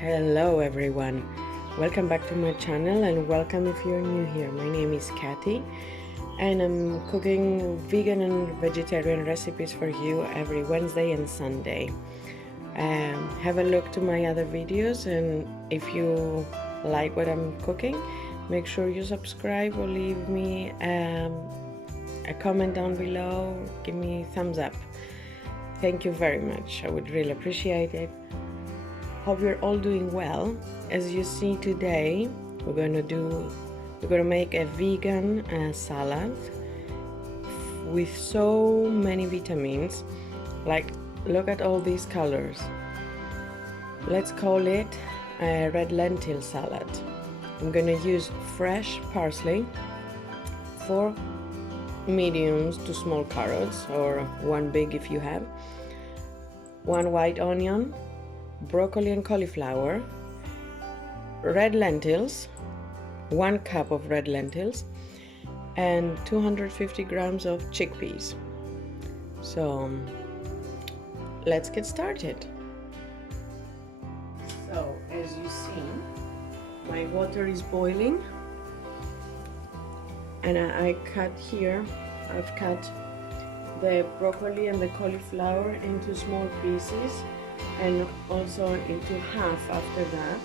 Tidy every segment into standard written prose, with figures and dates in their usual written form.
Hello everyone, welcome back to my channel and welcome if you're new here. My name is Katy and I'm cooking vegan and vegetarian recipes for you every Wednesday and Sunday. Have a look to my other videos, and if you like what I'm cooking, make sure you subscribe or leave me a comment down below. Give me a thumbs up. Thank you very much, I would really appreciate it. Hope you're all doing well. As you see today, we're gonna make a vegan salad with so many vitamins. Like, look at all these colors. Let's call it a red lentil salad. I'm gonna use fresh parsley, 4 mediums to small carrots, or 1 big if you have, 1 white onion, broccoli and cauliflower, red lentils, 1 cup of red lentils, and 250 grams of chickpeas. So let's get started. So as you see, my water is boiling, and I've cut the broccoli and the cauliflower into small pieces and also into half after that,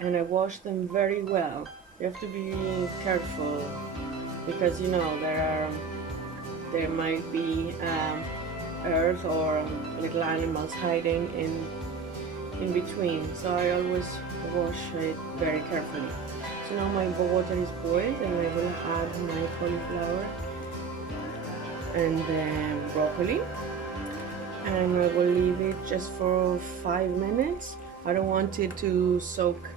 and I wash them very well. You have to be careful because, you know, there might be earth or little animals hiding in between, so I always wash it very carefully. So now my water is boiled, and I will add my cauliflower and the broccoli, and I will leave it just for 5 minutes. I don't want it to soak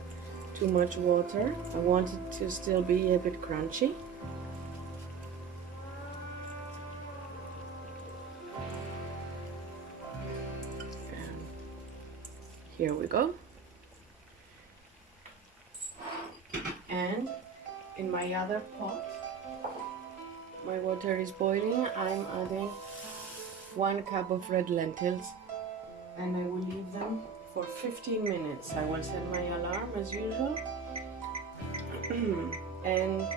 too much water. I want it to still be a bit crunchy. And here we go. And in my other pot, my water is boiling. I'm adding 1 cup of red lentils, and I will leave them for 15 minutes. I will set my alarm as usual. And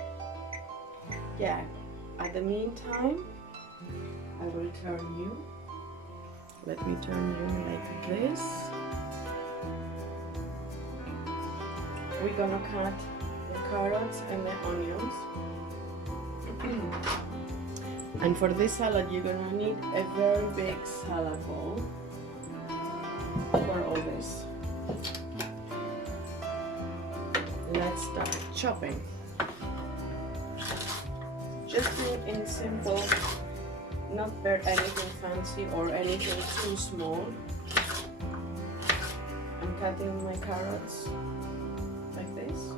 yeah, at the meantime, I will turn you. Let me turn you like this. We're gonna cut the carrots and the onions. And for this salad, you're gonna need a very big salad bowl for all this. Let's start chopping. Just in simple, not very anything fancy or anything too small. I'm cutting my carrots like this.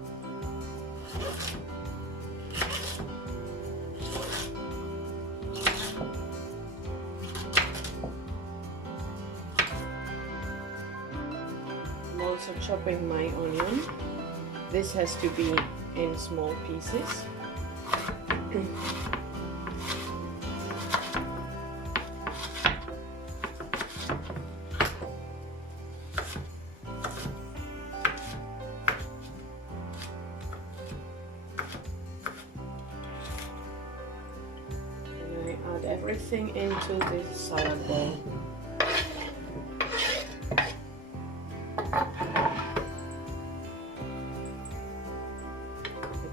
I'm also chopping my onion. This has to be in small pieces. And I add everything into this salad bowl.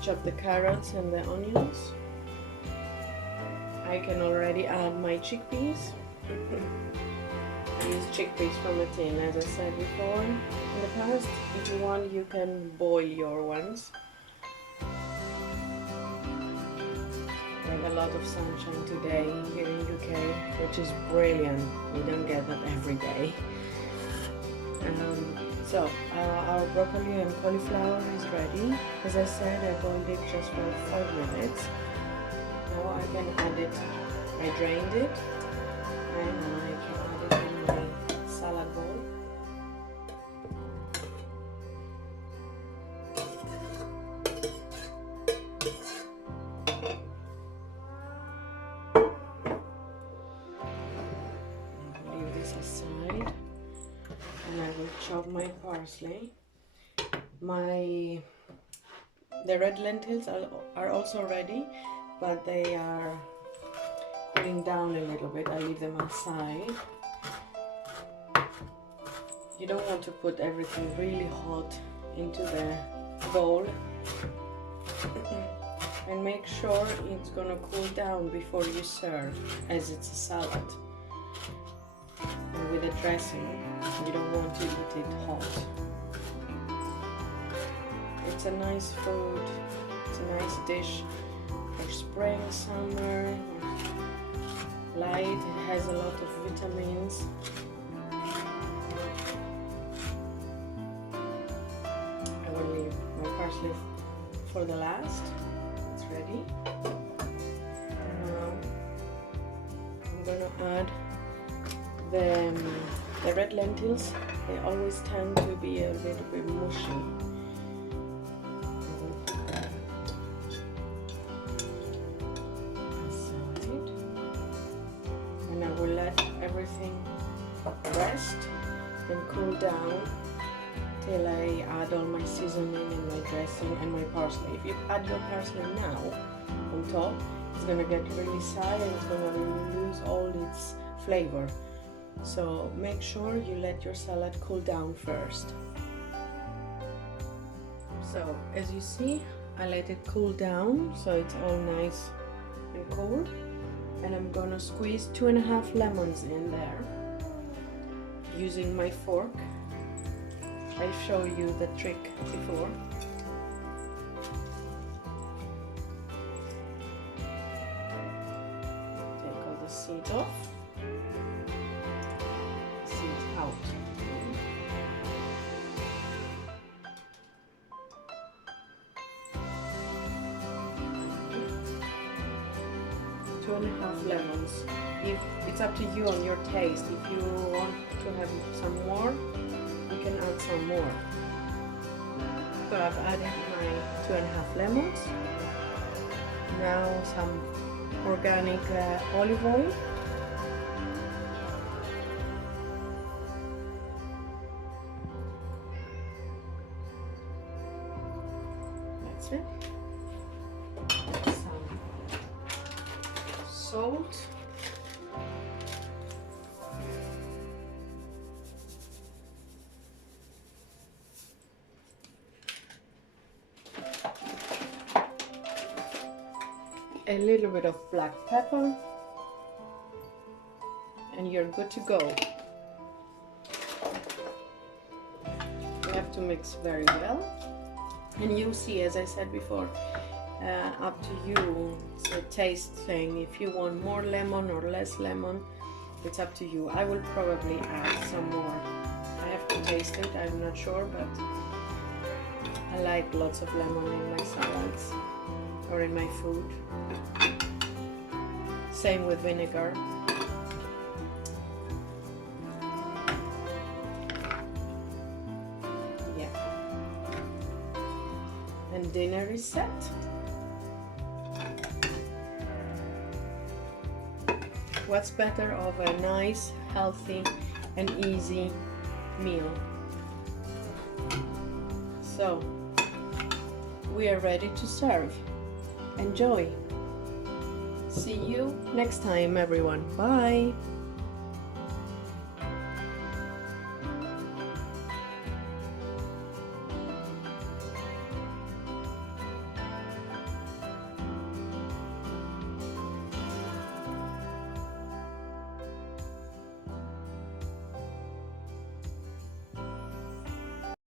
Chop the carrots and the onions. I can already add my chickpeas. I use chickpeas from a tin, as I said before in the past. If you want, you can boil your ones. We have a lot of sunshine today here in UK, which is brilliant. We don't get that every day. So our broccoli and cauliflower is ready. As I said, I boiled it just for 5 minutes. Now I can add it. I drained it, and I can add it in my salad bowl. Leave this aside. and I will chop my parsley. parsley. The red lentils are also ready, but they are cooling down a little bit. I leave them aside. You don't want to put everything really hot into the bowl. And make sure it's gonna cool down before you serve, as it's a salad. And with a dressing, you don't want to eat it hot. It's a nice food, it's a nice dish for spring, summer, light. It has a lot of vitamins. I will leave my parsley for the last. It's ready. Now I'm gonna add the red lentils. They always tend to be a little bit mushy. And I will let everything rest and cool down till I add all my seasoning and my dressing and my parsley. If you add your parsley now on top, it's gonna get really sour and it's gonna lose all its flavor. So make sure you let your salad cool down first. So as you see, I let it cool down so it's all nice and cool. And I'm gonna squeeze 2.5 lemons in there using my fork. I showed you the trick before. Take all the seeds off. Seeds out. 2.5 lemons. If it's up to you on your taste. If you want to have some more, you can add some more. So I've added my 2.5 lemons. Now some organic olive oil. That's it. Some salt. A little bit of black pepper, and you're good to go. You have to mix very well, and you'll see, as I said before, up to you. It's a taste thing. If you want more lemon or less lemon, it's up to you. I will probably add some more. I have to taste it, I'm not sure, but I like lots of lemon in my salads or in my food. Same with vinegar. Yeah. And dinner is set. What's better of a nice, healthy, and easy meal? So, we are ready to serve. Enjoy! See you next time, everyone. Bye!